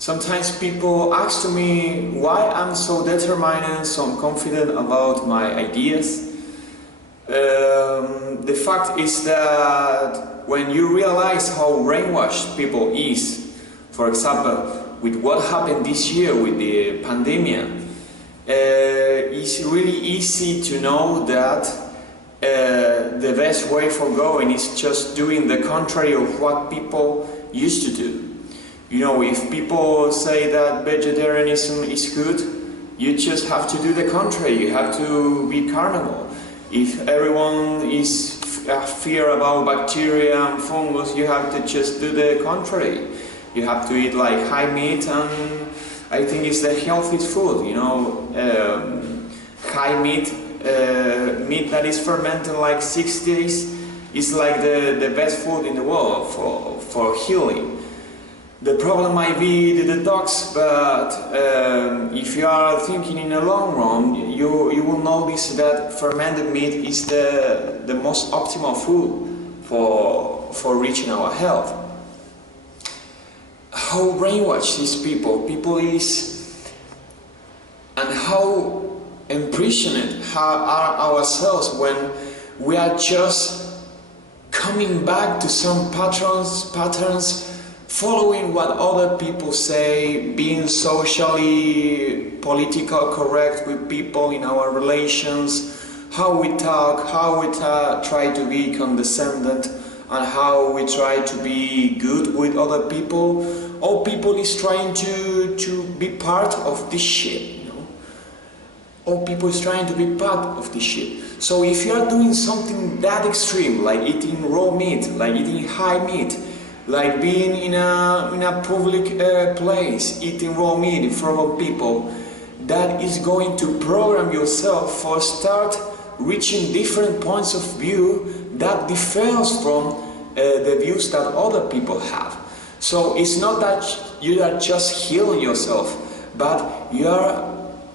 Sometimes people ask to me why I'm so determined and so confident about my ideas. The fact is that when you realize how brainwashed people is, for example, with what happened this year with the pandemic, it's really easy to know that the best way for going is just doing the contrary of what people used to do. You know, if people say that vegetarianism is good, you just have to do the contrary. You have to be carnivore. If everyone is fear about bacteria and fungus, you have to just do the contrary. You have to eat like high meat, and I think it's the healthiest food. You know, high meat, meat that is fermented like 6 days is like the best food in the world for healing. The problem might be the detox, but if you are thinking in the long run, you will notice that fermented meat is the most optimal food for reaching our health. How brainwashed these people is, and how imprisoned are ourselves when we are just coming back to some patterns, following what other people say, being socially, political correct with people in our relations, how we talk, how we try to be condescending, and how we try to be good with other people. All people is trying to be part of this shit, you know. All people is trying to be part of this shit. So if you are doing something that extreme, like eating raw meat, like eating high meat, like being in a public place, eating raw meat in front of people, that is going to program yourself for start reaching different points of view that differs from the views that other people have. So it's not that you are just healing yourself, but you are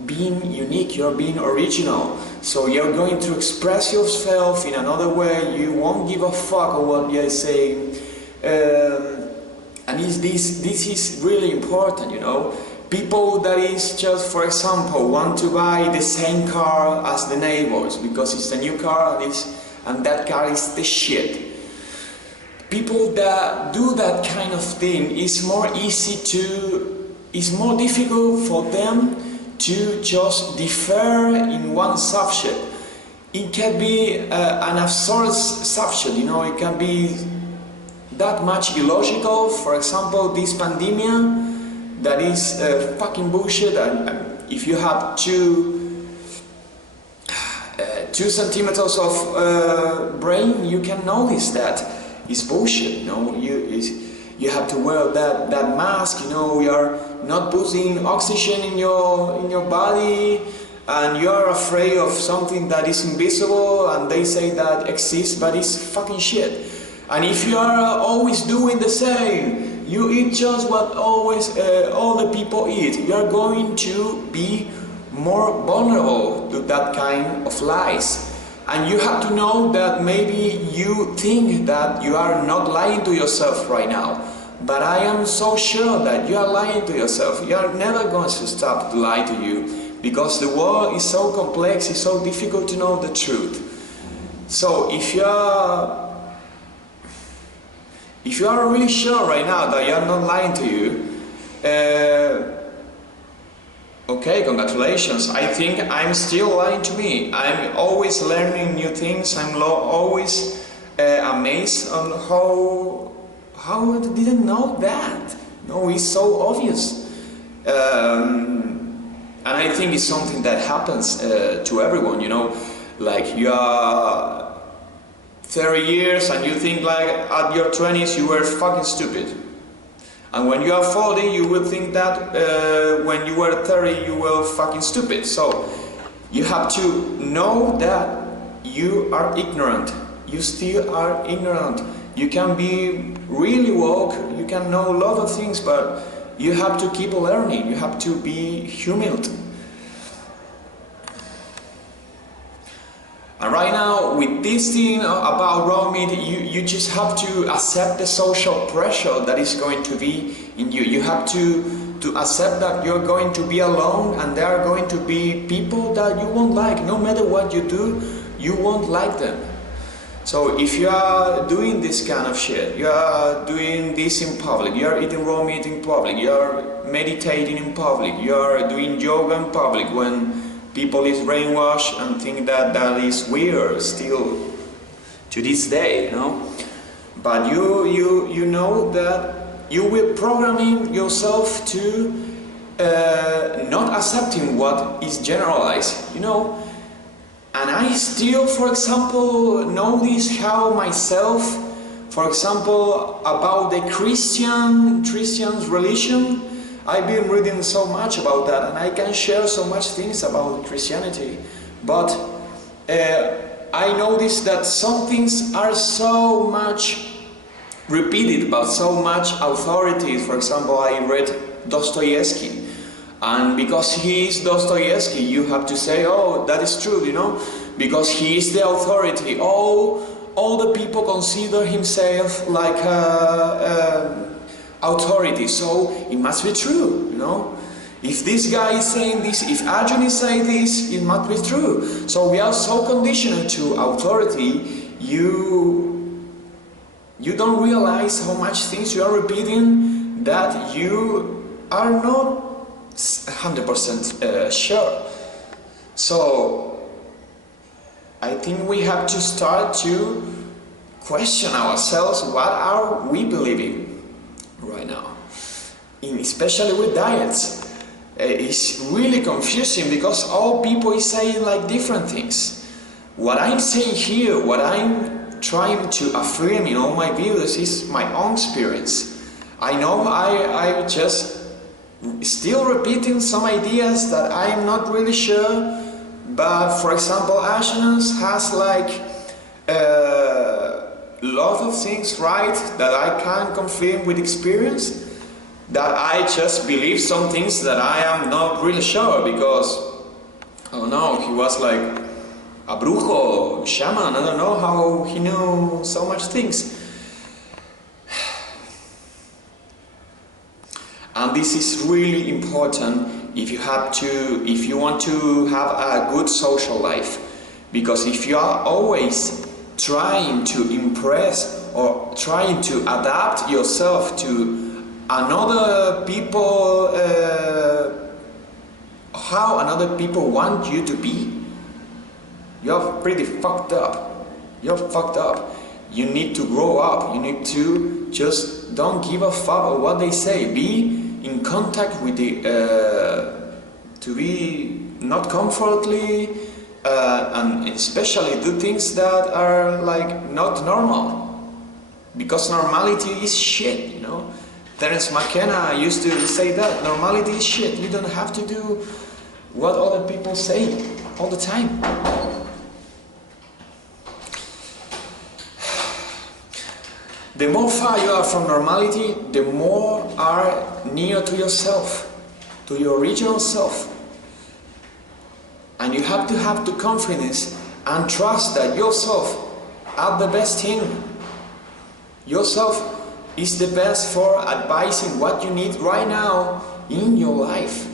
being unique, you are being original. So you're going to express yourself in another way. You won't give a fuck of what they say. And this is really important, you know. People that is just, for example, want to buy the same car as the neighbors because it's a new car and that car is the shit. People that do that kind of thing, it's more difficult for them to just differ in one subject. It can be an absurd subject, you know. It can be that much illogical. For example, this pandemic, that is fucking bullshit. And if you have 2 centimeters of brain, you can notice that it's bullshit. You know, you have to wear that mask. You know, you are not putting oxygen in your body, and you are afraid of something that is invisible, and they say that exists, but it's fucking shit. And if you are always doing the same, you eat just what always all the people eat, you are going to be more vulnerable to that kind of lies. And you have to know that maybe you think that you are not lying to yourself right now, but I am so sure that you are lying to yourself. You are never going to stop to lie to you, because the world is so complex, it's so difficult to know the truth. So if you are really sure right now that you are not lying to you, okay, congratulations. I think I'm still lying to me. I'm always learning new things. I'm always amazed on how I didn't know that. No, it's so obvious. And I think it's something that happens to everyone, you know. Like you are 30 years and you think like at your 20s you were fucking stupid. And when you are 40 you will think that when you were 30 you were fucking stupid. So you have to know that you are ignorant. You still are ignorant. You can be really woke, you can know a lot of things, but you have to keep learning. You have to be humility. And right now, with this thing about raw meat, you just have to accept the social pressure that is going to be in you. You have to to accept that you're going to be alone and there are going to be people that you won't like. No matter what you do, you won't like them. So if you are doing this kind of shit, you are doing this in public, you are eating raw meat in public, you are meditating in public, you are doing yoga in public when people is brainwashed and think that that is weird still to this day, you know. But you know that you will programming yourself to not accepting what is generalized, you know. And I still, for example, notice how myself, for example, about the Christian's religion, I've been reading so much about that, and I can share so much things about Christianity. But I notice that some things are so much repeated, but so much authority. For example, I read Dostoevsky. And because he is Dostoevsky, you have to say, oh, that is true, you know, because he is the authority. All the people consider himself like authority, so it must be true, you know. If this guy is saying this, if Arjun is saying this, it must be true. So we are so conditioned to authority, you don't realize how much things you are repeating that you are not 100% sure. So I think we have to start to question ourselves, what are we believing right now, especially with diets. It's really confusing because all people is saying like different things. What I'm saying here, what I'm trying to affirm in all my videos is my own experience. I know I just still repeating some ideas that I'm not really sure, but for example, Ashnas has like a lot of things right that I can confirm with experience, that I just believe some things that I am not really sure because, I don't know, he was like a brujo, shaman, I don't know how he knew so much things. And this is really important if you want to have a good social life, because if you are always trying to impress or trying to adapt yourself to another people, how another people want you to be, you're pretty fucked up. You're fucked up. You need to grow up. You need to just don't give a fuck of what they say. Be in contact with the to be not comfortably and especially do things that are like not normal, because normality is shit, you know. Terence McKenna used to say that normality is shit. You don't have to do what other people say all the time. The more far you are from normality, the more are near to yourself, to your original self. And you have to have the confidence and trust that yourself are the best thing. Yourself is the best for advising what you need right now in your life.